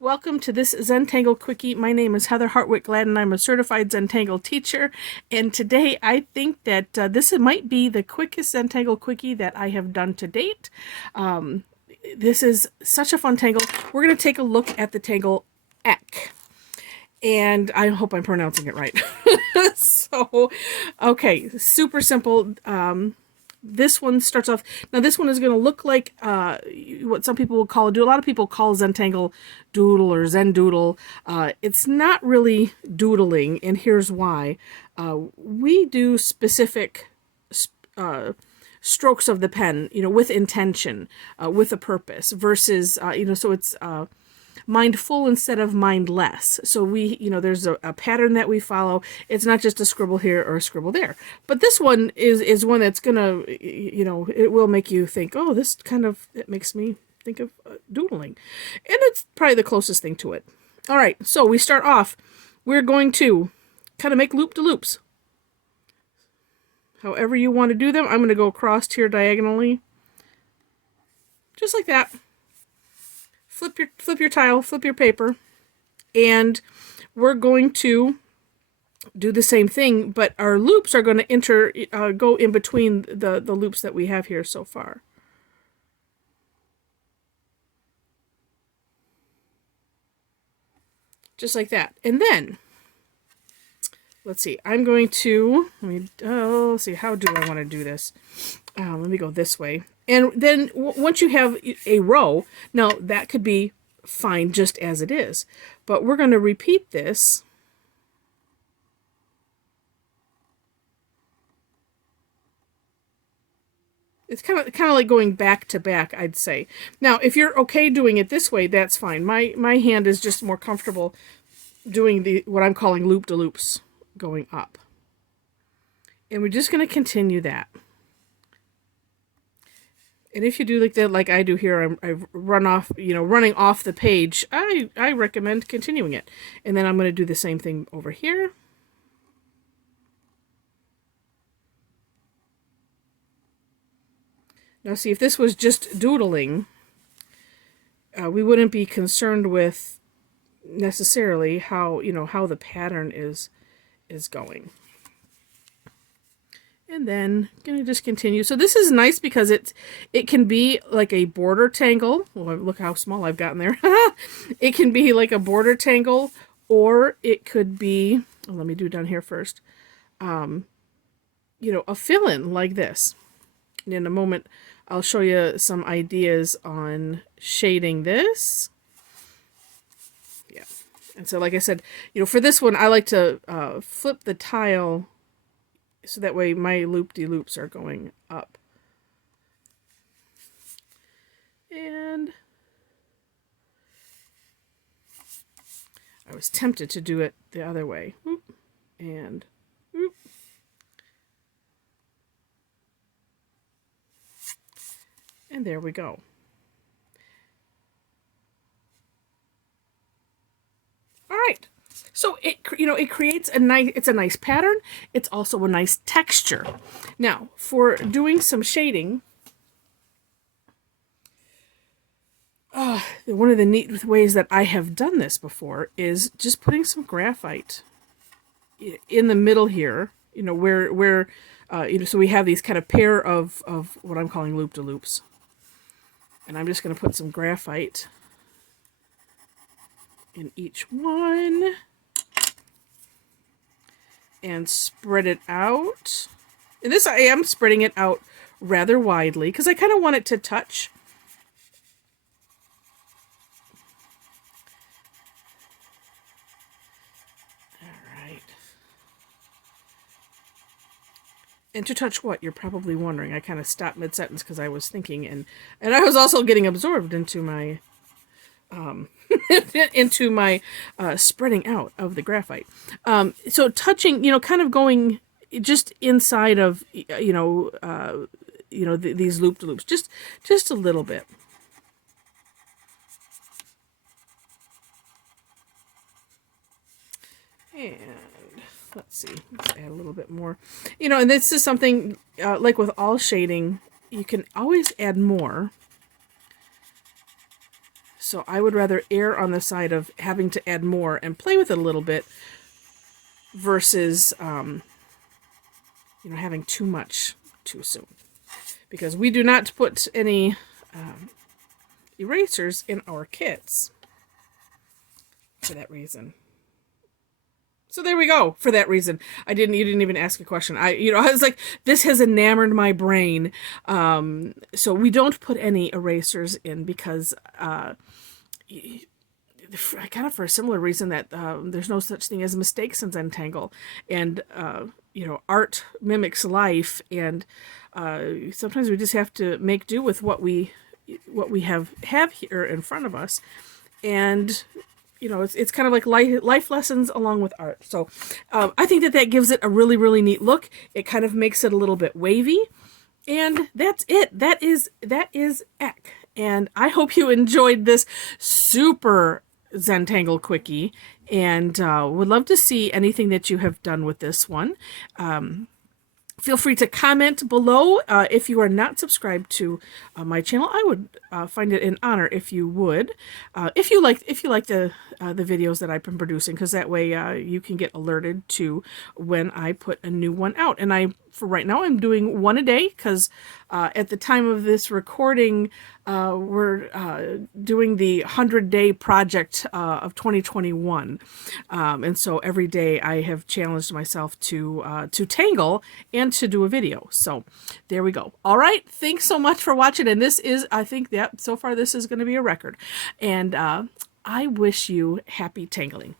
Welcome to this Zentangle Quickie. My name is Heather Hartwick Gladden. I'm a Certified Zentangle Teacher, and today I think that this might be the quickest Zentangle Quickie that I have done to date. This is such a fun tangle. We're going to take a look at the tangle EKE, and I hope I'm pronouncing it right. So, okay, super simple. This one starts off, now this one is going to look like what some people will call, a lot of people call Zentangle doodle or Zen doodle. It's not really doodling, and here's why. We do specific strokes of the pen, with intention, with a purpose, versus, so it's mindful instead of mindless. So we, there's a pattern that we follow. It's not just a scribble here or a scribble there. But this one is one that's gonna, it will make you think, oh, this it makes me think of doodling. And it's probably the closest thing to it. All right, so we start off. We're going to kind of make loop-de-loops. However you want to do them. I'm going to go across here diagonally. Just like that. Flip your tile, flip your paper, and we're going to do the same thing, but our loops are going to go in between the loops that we have here so far. Just like that. And then, let's see, I'm going to, let's see, how do I want to do this? Let me go this way. And then once you have a row, now that could be fine just as it is. But we're going to repeat this. It's kind of like going back to back, I'd say. Now, if you're okay doing it this way, that's fine. My hand is just more comfortable doing what I'm calling loop-de-loops going up. And we're just going to continue that. And if you do like that, like I do here, I've run off, running off the page, I recommend continuing it. And then I'm going to do the same thing over here. Now see, if this was just doodling, we wouldn't be concerned with necessarily how, how the pattern is going. And then gonna just continue. So this is nice because it can be like a border tangle. Well, look how small I've gotten there. It can be like a border tangle, or it could be, let me do down here first, a fill-in like this. And in a moment, I'll show you some ideas on shading this. Yeah. And so like I said, for this one, I like to flip the tile so that way my loop-de-loops are going up. And I was tempted to do it the other way. Whoop, and whoop. And there we go. All right. So it creates it's a nice pattern. It's also a nice texture. Now, for doing some shading, one of the neat ways that I have done this before is just putting some graphite in the middle here, where so we have these kind of pair of what I'm calling loop-de-loops. And I'm just going to put some graphite in each one and spread it out. And this, I am spreading it out rather widely because I kind of want it to touch. All right. And to touch what? You're probably wondering. I kind of stopped mid-sentence because I was thinking, and I was also getting absorbed into my into my spreading out of the graphite. So touching, kind of going just inside of, these loop-de-loops, just a little bit. And let's see, let's add a little bit more. And this is something, like with all shading, you can always add more. So I would rather err on the side of having to add more and play with it a little bit versus, having too much too soon. Because we do not put any erasers in our kits for that reason. So there we go. For that reason, you didn't even ask a question. I was like, this has enamored my brain. So we don't put any erasers in because, kind of for a similar reason that there's no such thing as mistakes in Zentangle, and art mimics life, and sometimes we just have to make do with what we have here in front of us, and it's kind of like life lessons along with art. So I think that gives it a really, really neat look. It kind of makes it a little bit wavy. And that's it. That is EKE. And I hope you enjoyed this super Zentangle Quickie. And would love to see anything that you have done with this one. Feel free to comment below. If you are not subscribed to my channel, I would find it an honor if you would. If you like the videos that I've been producing, because that way you can get alerted to when I put a new one out. And for right now, I'm doing one a day because at the time of this recording, we're doing the 100-day project of 2021. And so every day I have challenged myself to tangle and to do a video. So there we go. All right. Thanks so much for watching. And this is, I think that so far this is going to be a record. And I wish you happy tangling.